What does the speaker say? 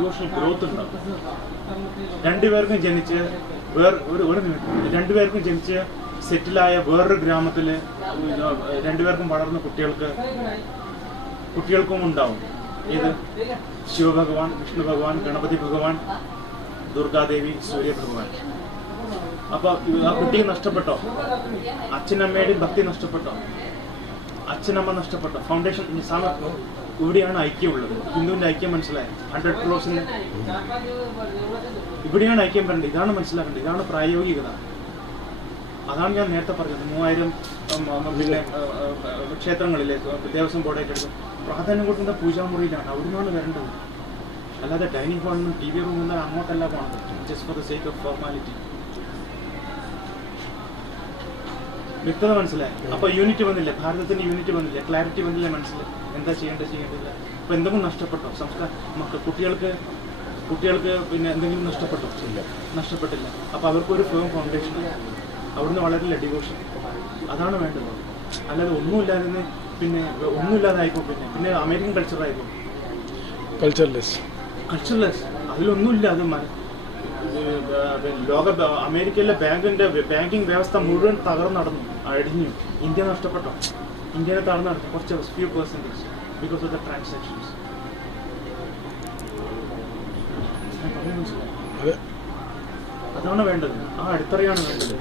Devotional growth ഉണ്ടാവും. രണ്ടുപേർക്കും ജനിച്ച് സെറ്റിലായ വേറൊരു ഗ്രാമത്തിൽ രണ്ടുപേർക്കും വളർന്ന കുട്ടികൾക്കും ഉണ്ടാവും. ഇത് ശിവഭഗവാൻ, വിഷ്ണു ഭഗവാൻ, ഗണപതി ഭഗവാൻ, ദുർഗാദേവി, സൂര്യഭഗവാൻ. അപ്പൊ ആ കുട്ടിയെ നഷ്ടപ്പെട്ടോ? അച്ഛനമ്മയുടെയും ഭക്തി നഷ്ടപ്പെട്ടോ? അച്ഛനമ്മ നഷ്ടപ്പെട്ടോ? ഫൗണ്ടേഷൻ ഇവിടെയാണ് ഐക്യമുള്ളത്. ഹിന്ദുവിന്റെ ഐക്യം മനസ്സിലായത് 100 crores ഇവിടെയാണ് ഐക്യം വരേണ്ടത്. ഇതാണ് മനസ്സിലാക്കേണ്ടത്. ഇതാണ് പ്രായോഗികത. അതാണ് ഞാൻ നേരത്തെ പറഞ്ഞത്. 3000 പിന്നെ ക്ഷേത്രങ്ങളിലേക്ക് ദേവസ്വം ബോർഡൊക്കെ എടുക്കും. പ്രാധാന്യം കൊടുക്കുന്ന പൂജാമുറിയിലാണ്. അവിടുന്നാണ് വരേണ്ടത്. അല്ലാതെ ഡൈനിങ് ഹാളിൽ നിന്നും TV റൂമിൽ നിന്നും അങ്ങോട്ടല്ല പോകണത്. Just for the sake of formality. വ്യക്തത മനസ്സിലായി. അപ്പൊ യൂണിറ്റ് വന്നില്ല, ഭാരതത്തിന് യൂണിറ്റ് വന്നില്ല, ക്ലാരിറ്റി വന്നില്ല. മനസ്സിലായി എന്താ ചെയ്യേണ്ടില്ല. അപ്പൊ എന്തെങ്കിലും നഷ്ടപ്പെട്ടോ? കുട്ടികൾക്ക് പിന്നെ എന്തെങ്കിലും നഷ്ടപ്പെട്ടില്ല. അപ്പൊ അവർക്കൊരു ഫേം ഫൗണ്ടേഷൻ, അവിടുന്ന് വളരില്ല ഡിവോഷൻ. അതാണ് വേണ്ടത്. അല്ലാതെ ഒന്നുമില്ലാതായിപ്പോ പിന്നെ അമേരിക്കൻ കൾച്ചറായിപ്പോ കൾച്ചർലെസ്. അതിലൊന്നുമില്ല. അത് അമേരിക്കയിലെ ബാങ്കിങ് വ്യവസ്ഥ മുഴുവൻ അടിഞ്ഞു. ഇന്ത്യ നഷ്ടപ്പെട്ടോ? ഇന്ത്യനെ തകർന്നു കുറച്ച് few percentage because of the transactions. അതാണ് വേണ്ടത്. ആ അടിത്തറയാണ് വേണ്ടത്.